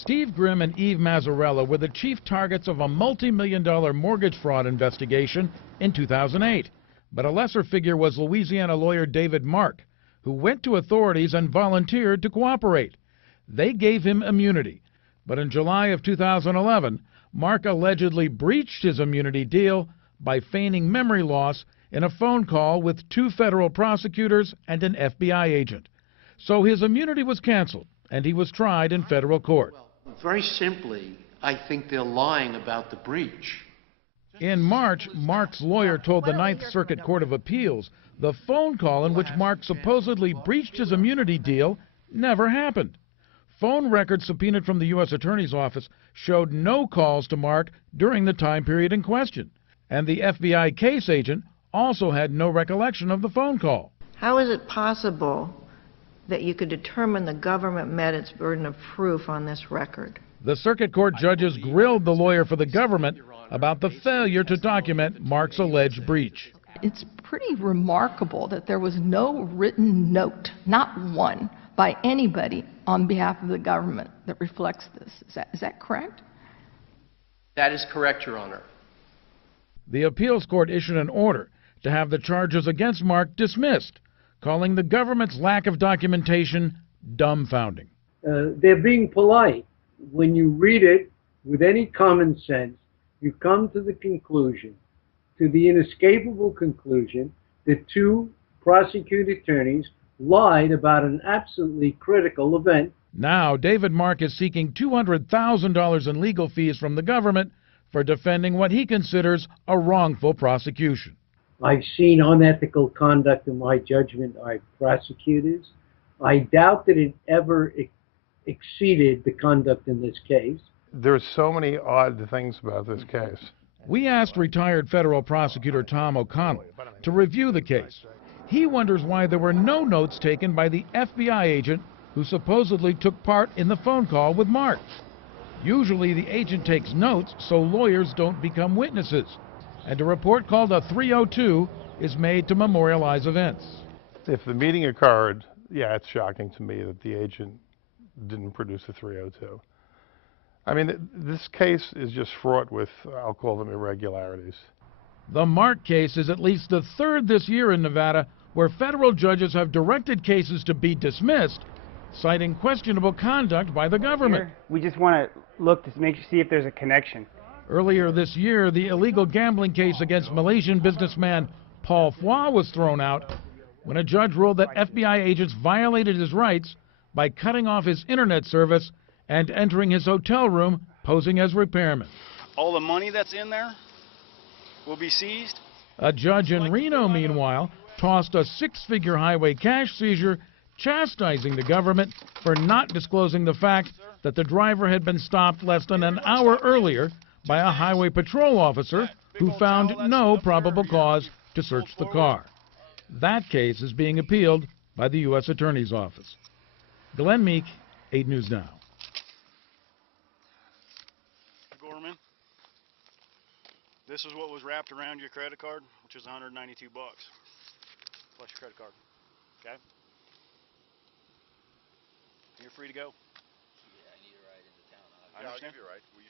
Steve Grimm and Eve Mazzarella were the chief targets of a multi-million-dollar mortgage fraud investigation in 2008. But a lesser figure was Louisiana lawyer David Mark, who went to authorities and volunteered to cooperate. They gave him immunity. But in July of 2011, Mark allegedly breached his immunity deal by feigning memory loss in a phone call with 2 federal prosecutors and an FBI agent. So his immunity was canceled, and he was tried in federal court. Well, very simply, I think they're lying about the breach. In March, Mark's lawyer told the Ninth Circuit Court of Appeals the phone call in which Mark supposedly breached his immunity deal never happened. Phone records subpoenaed from the U.S. Attorney's Office showed no calls to Mark during the time period in question, and the FBI case agent also had no recollection of the phone call. How is it possible that you could determine the government met its burden of proof on this record? The circuit court judges grilled the lawyer for the government about the failure to document Mark's alleged breach. It's pretty remarkable that there was no written note, not one, by anybody on behalf of the government that reflects this. Is that correct? That is correct, Your Honor. The appeals court issued an order to have the charges against Mark dismissed, calling the government's lack of documentation dumbfounding. They're being polite. When you read it with any common sense, you come to the conclusion, to the inescapable conclusion, that 2 prosecuting attorneys lied about an absolutely critical event. Now, David Mark is seeking $200,000 in legal fees from the government for defending what he considers a wrongful prosecution. I've seen unethical conduct in my judgment by prosecutors. I doubt that it ever exceeded the conduct in this case. There's so many odd things about this case. We asked retired federal prosecutor Tom O'Connell to review the case. He wonders why there were no notes taken by the FBI agent who supposedly took part in the phone call with Mark. Usually the agent takes notes so lawyers don't become witnesses, and a report called a 302 is made to memorialize events. If the meeting occurred, yeah, it's shocking to me that the agent didn't produce a 302. I mean, this case is just fraught with, I'll call them irregularities. The Mark case is at least the 3rd this year in Nevada where federal judges have directed cases to be dismissed, citing questionable conduct by the government. We just want to look to see if there's a connection. Earlier this year, the illegal gambling case against Malaysian businessman Paul Phua was thrown out when a judge ruled that FBI agents violated his rights by cutting off his internet service and entering his hotel room posing as repairmen. All the money that's in there will be seized. A judge in Reno, meanwhile, tossed a 6-figure highway cash seizure, chastising the government for not disclosing the fact that the driver had been stopped less than an hour earlier by a highway patrol officer who found no probable cause to search the car. That case is being appealed by the U.S. Attorney's Office. Glenn Meek, 8 News Now. Gorman, this is what was wrapped around your credit card, which is $192 plus your credit card. Okay? You're free to go. Yeah, I need a ride into town. I understand. I'll give you a ride. Will you